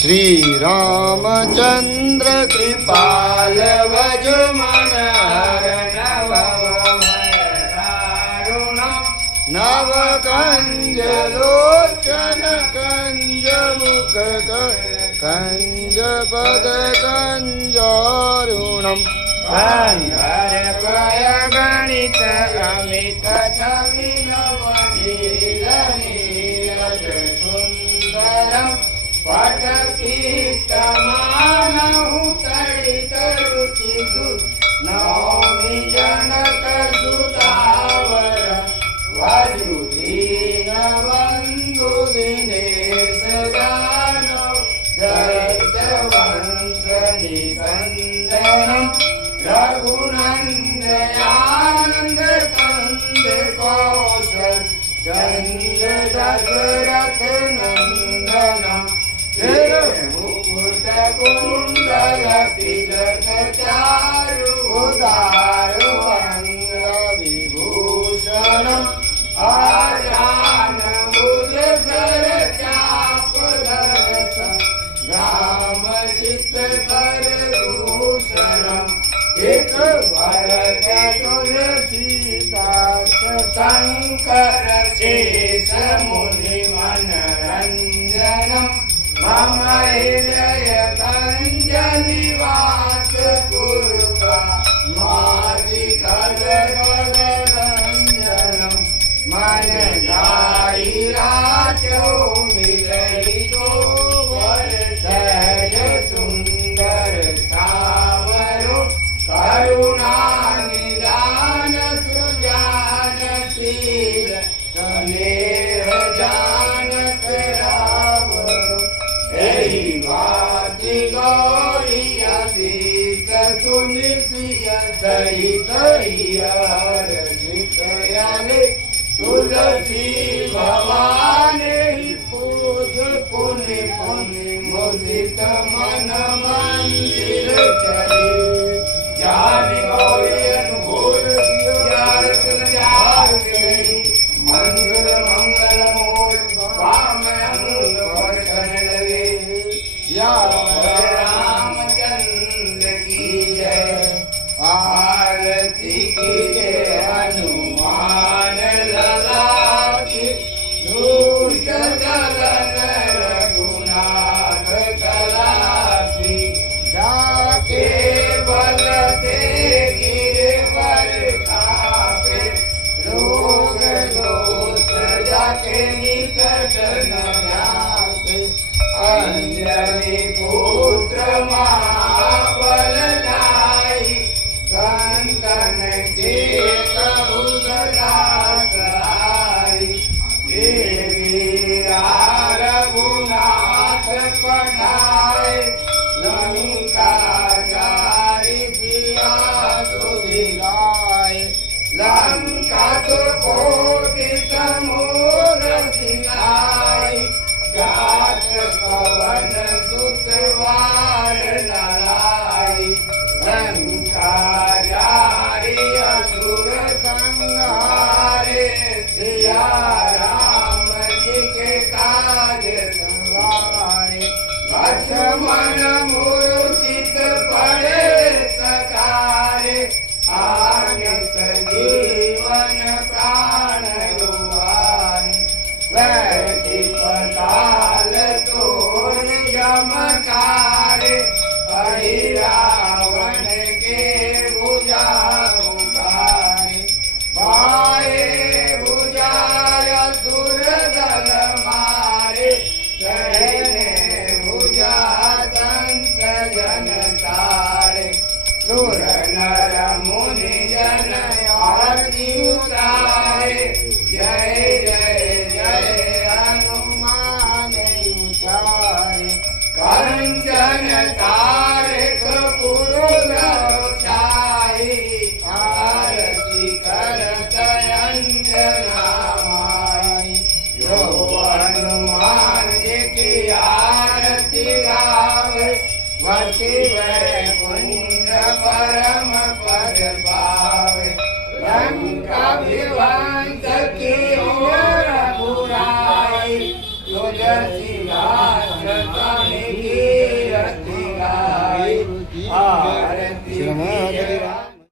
श्री रामचंद्र कृपाल भज मन हर नव कंज लोचन कंज मुख कंज पद कंजारुणम गणय गणित अमित छवि नील नीरज सुंदरम पटपीतमानहु तडित रुचि नौमि जनक सुतावर वजुदीन बंधु दिनेश दानव दैत्य वंश निकंदनम रघुनंदनानंद कंद कौशल चंद दशरथ नंदनम मुकुट कुंडल तिलक चारु उदारु अंग विभूषणम आजान बुध सर चाप धरस राम चित कर भूषणम एक भरत तुलसीदास शंकर शेष मुनि मनरंजनम मम हृदय कंज निवास दुर्गा माधि रंजनम मन गाई राचो मिलई तो वर सहज सुंदर सावरो करुणा निदान सुजान शील स्नेह जानत रावरो एहि भाति गौरी अतीत सुनिसिय सहित हर्षितयने तुलसी भवानी पूज पुनि पुनि मुदित मन मंदिर चले जानि गौरी अनुकूल मंगल मंगल मोल वाम अंग वर्षण लगे रामचंद्र की जय आरती की जय हनुमान लला की दुष्ट दलन रघुनाथ कला की जाके बल से गिरवर कापे रोग दोष जाके निकट न जाके अंजनी पुत्र महाबल लाई संतन के कहु सदा सहाय देवी रघुनाथ पठाए लंका जारी दिया सुधिलाए लंका तो कोटि समुद्र सिंगाई जात पवन सुतवार नलाई लंका जारी असुर संहारे सिया राम जी के काज सवारे लक्ष्मण मूर्छित पड़े सकारे आगे सजीवन प्राण युवारे वैति पताल तोड़ यमकारे हरि रावण के भुजा उतारे पाए भुजाय सुर दल मारे चढ़ने भुजा संत जन तारे सुर नर मुनि जन आरती उतारे जय जय जय हनुमान उचारे कंचन तारक पुरुष छाई आरती करत अंजना माई जो हनुमान जी की आरती गावे वती वैकुंठ परम पद पावे लंका विध्वंस की ओर बुराई तुलसी दास की समाधि